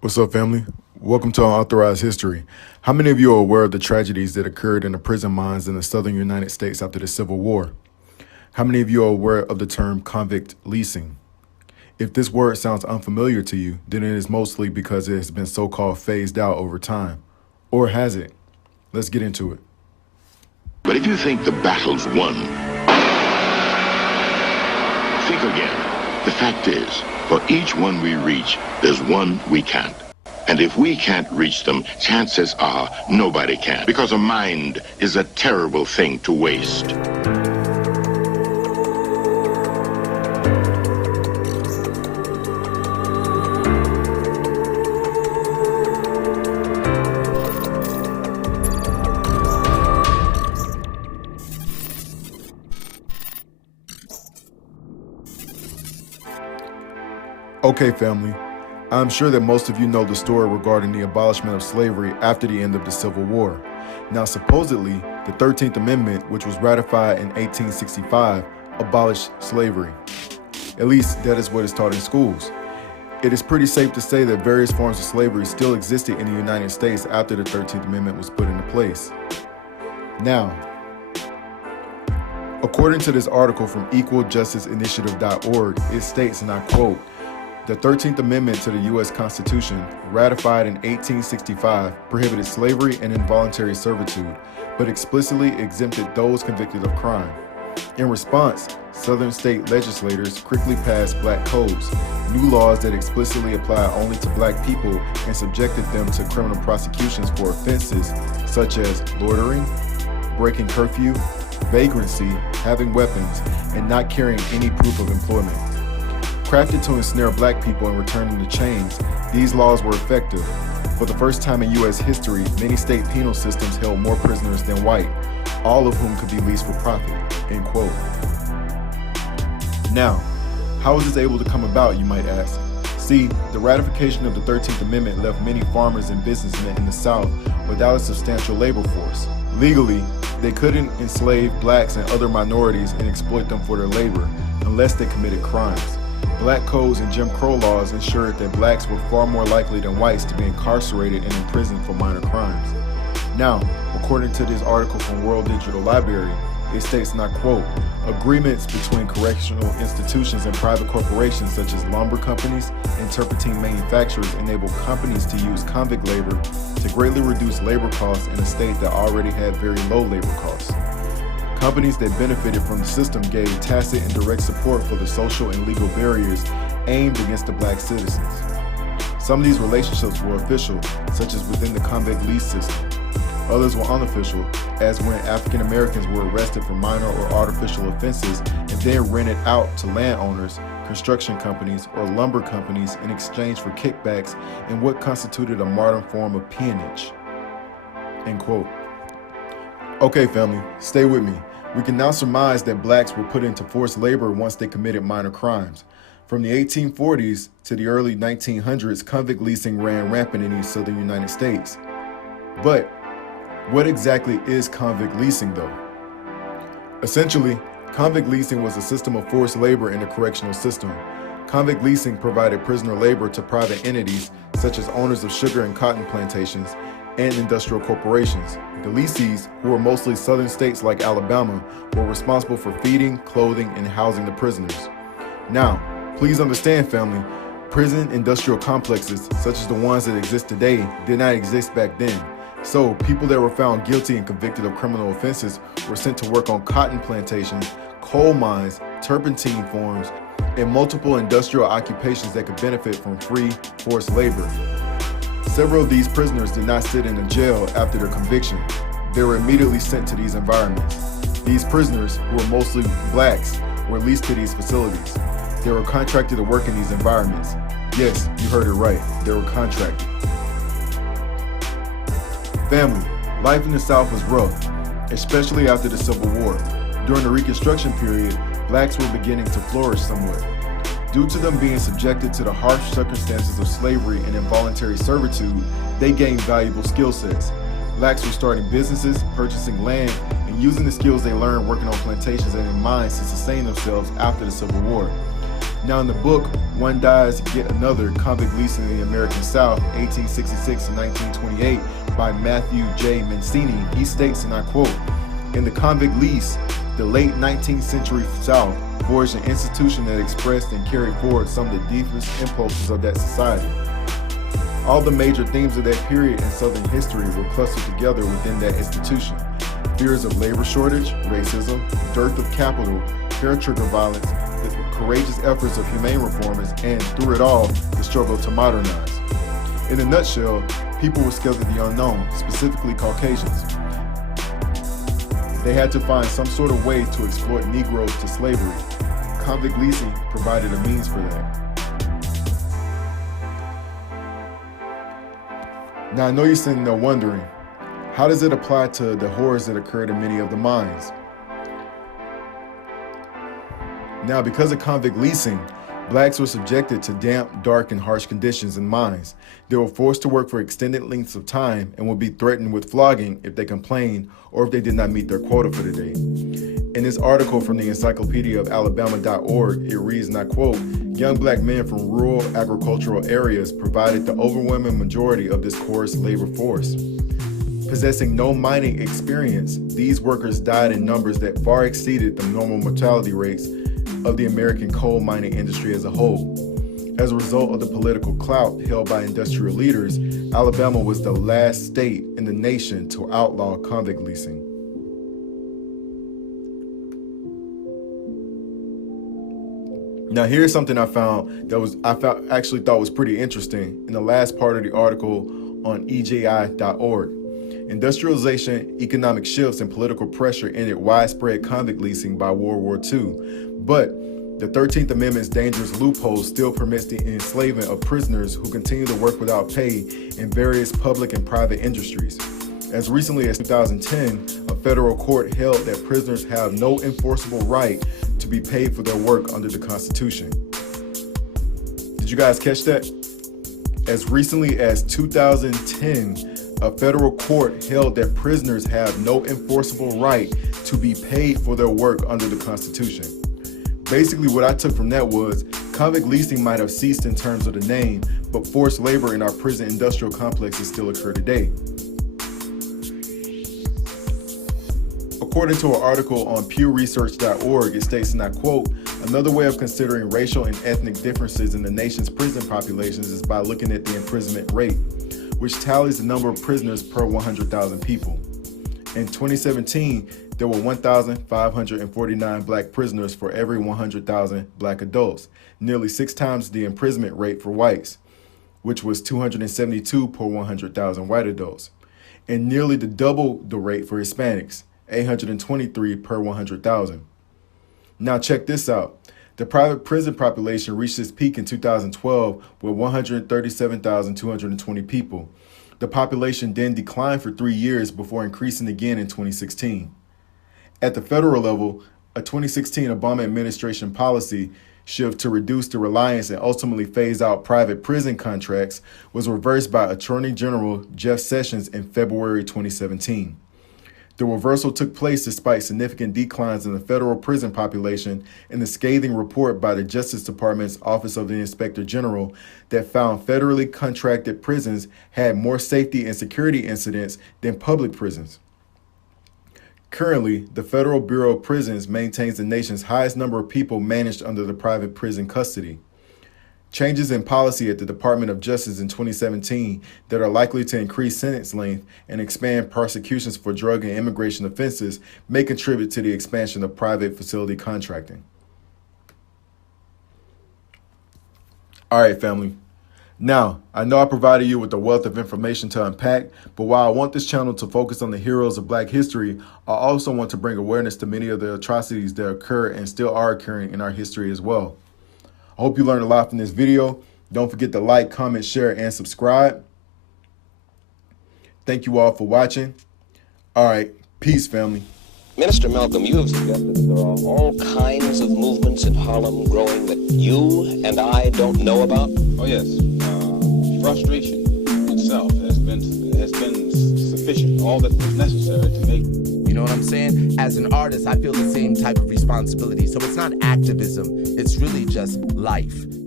What's up, family? Welcome to Unauthorized History. How many of you are aware of the tragedies that occurred in the prison mines in the southern United States after the Civil War? How many of you are aware of the term convict leasing? If this word sounds unfamiliar to you, then it is mostly because it has been so-called phased out over time. Or has it? Let's get into it. But if you think the battle's won, think again. The fact is, for each one we reach, there's one we can't. And if we can't reach them, chances are nobody can. Because a mind is a terrible thing to waste. Okay, family. I'm sure that most of you know the story regarding the abolishment of slavery after the end of the Civil War. Now, supposedly, the 13th Amendment, which was ratified in 1865, abolished slavery. At least, that is what is taught in schools. It is pretty safe to say that various forms of slavery still existed in the United States after the 13th Amendment was put into place. Now, according to this article from equaljusticeinitiative.org, it states, and I quote, "The 13th Amendment to the U.S. Constitution, ratified in 1865, prohibited slavery and involuntary servitude, but explicitly exempted those convicted of crime. In response, Southern state legislators quickly passed black codes, new laws that explicitly apply only to black people and subjected them to criminal prosecutions for offenses such as loitering, breaking curfew, vagrancy, having weapons, and not carrying any proof of employment. Crafted to ensnare black people and return them to chains, these laws were effective. For the first time in U.S. history, many state penal systems held more prisoners than white, all of whom could be leased for profit." End quote. Now, how was this able to come about, you might ask? See, the ratification of the 13th Amendment left many farmers and businessmen in the South without a substantial labor force. Legally, they couldn't enslave blacks and other minorities and exploit them for their labor unless they committed crimes. Black codes and Jim Crow laws ensured that blacks were far more likely than whites to be incarcerated and imprisoned for minor crimes. Now, according to this article from World Digital Library, it states, and I quote, "Agreements between correctional institutions and private corporations such as lumber companies and turpentine manufacturers enable companies to use convict labor to greatly reduce labor costs in a state that already had very low labor costs. Companies that benefited from the system gave tacit and direct support for the social and legal barriers aimed against the black citizens. Some of these relationships were official, such as within the convict lease system. Others were unofficial, as when African Americans were arrested for minor or artificial offenses and then rented out to landowners, construction companies, or lumber companies in exchange for kickbacks in what constituted a modern form of peonage." End quote. Okay, family, stay with me. We can now surmise that blacks were put into forced labor once they committed minor crimes. From the 1840s to the early 1900s, convict leasing ran rampant in the southern United States. But what exactly is convict leasing, though? Essentially, convict leasing was a system of forced labor in the correctional system. Convict leasing provided prisoner labor to private entities, such as owners of sugar and cotton plantations, and industrial corporations. The lessees, who were mostly southern states like Alabama, were responsible for feeding, clothing, and housing the prisoners. Now, please understand, family, prison industrial complexes, such as the ones that exist today, did not exist back then. So, people that were found guilty and convicted of criminal offenses were sent to work on cotton plantations, coal mines, turpentine farms, and multiple industrial occupations that could benefit from free, forced labor. Several of these prisoners did not sit in a jail after their conviction. They were immediately sent to these environments. These prisoners, who were mostly blacks, were leased to these facilities. They were contracted to work in these environments. Yes, you heard it right. They were contracted. Family, life in the South was rough, especially after the Civil War. During the Reconstruction period, blacks were beginning to flourish somewhat. Due to them being subjected to the harsh circumstances of slavery and involuntary servitude, they gained valuable skill sets. Blacks were starting businesses, purchasing land, and using the skills they learned working on plantations and in mines to sustain themselves after the Civil War. Now in the book, One Dies, Yet Another, Convict Leasing in the American South, 1866 to 1928, by Matthew J. Mancini, he states, and I quote, "In the convict lease, the late 19th century South forged an institution that expressed and carried forward some of the deepest impulses of that society. All the major themes of that period in Southern history were clustered together within that institution. Fears of labor shortage, racism, dearth of capital, hair trigger violence, the courageous efforts of humane reformers, and through it all, the struggle to modernize. In a nutshell, people were scared of the unknown, specifically Caucasians. They had to find some sort of way to exploit Negroes to slavery. Convict leasing provided a means for that." Now I know you're sitting there wondering, how does it apply to the horrors that occurred in many of the mines? Now, because of convict leasing, blacks were subjected to damp, dark, and harsh conditions in mines. They were forced to work for extended lengths of time and would be threatened with flogging if they complained or if they did not meet their quota for the day. In this article from the encyclopedia of Alabama.org, it reads, and I quote, "Young black men from rural agricultural areas provided the overwhelming majority of this coarse labor force. Possessing no mining experience, these workers died in numbers that far exceeded the normal mortality rates of the American coal mining industry as a whole. As a result of the political clout held by industrial leaders, Alabama was the last state in the nation to outlaw convict leasing." Now here's something I actually thought was pretty interesting in the last part of the article on EJI.org. Industrialization, economic shifts, and political pressure ended widespread convict leasing by World War II. But the 13th Amendment's dangerous loophole still permits the enslavement of prisoners who continue to work without pay in various public and private industries. As recently as 2010, a federal court held that prisoners have no enforceable right to be paid for their work under the Constitution. Did you guys catch that? As recently as 2010, a federal court held that prisoners have no enforceable right to be paid for their work under the Constitution. Basically, what I took from that was convict leasing might have ceased in terms of the name, but forced labor in our prison industrial complexes still occur today. According to an article on pewresearch.org, it states, and I quote, "Another way of considering racial and ethnic differences in the nation's prison populations is by looking at the imprisonment rate, which tallies the number of prisoners per 100,000 people. In 2017, there were 1,549 black prisoners for every 100,000 black adults, nearly 6 times the imprisonment rate for whites, which was 272 per 100,000 white adults, and nearly the double the rate for Hispanics, 823 per 100,000. Now check this out. The private prison population reached its peak in 2012 with 137,220 people. The population then declined for 3 years before increasing again in 2016. At the federal level, a 2016 Obama administration policy shift to reduce the reliance and ultimately phase out private prison contracts was reversed by Attorney General Jeff Sessions in February 2017. The reversal took place despite significant declines in the federal prison population and the scathing report by the Justice Department's Office of the Inspector General that found federally contracted prisons had more safety and security incidents than public prisons. Currently, the Federal Bureau of Prisons maintains the nation's highest number of people managed under the private prison custody. Changes in policy at the Department of Justice in 2017 that are likely to increase sentence length and expand prosecutions for drug and immigration offenses may contribute to the expansion of private facility contracting. All right, family. Now, I know I provided you with a wealth of information to unpack, but while I want this channel to focus on the heroes of Black history, I also want to bring awareness to many of the atrocities that occur and still are occurring in our history as well. I hope you learned a lot from this video. Don't forget to like, comment, share, and subscribe. Thank you all for watching. All right, peace, family. Minister Malcolm, you have suggested that there are all kinds of movements in Harlem growing that you and I don't know about. Oh yes, frustration itself has been sufficient. All that was necessary to make. know what I'm saying? As an artist, I feel the same type of responsibility. So it's not activism, it's really just life.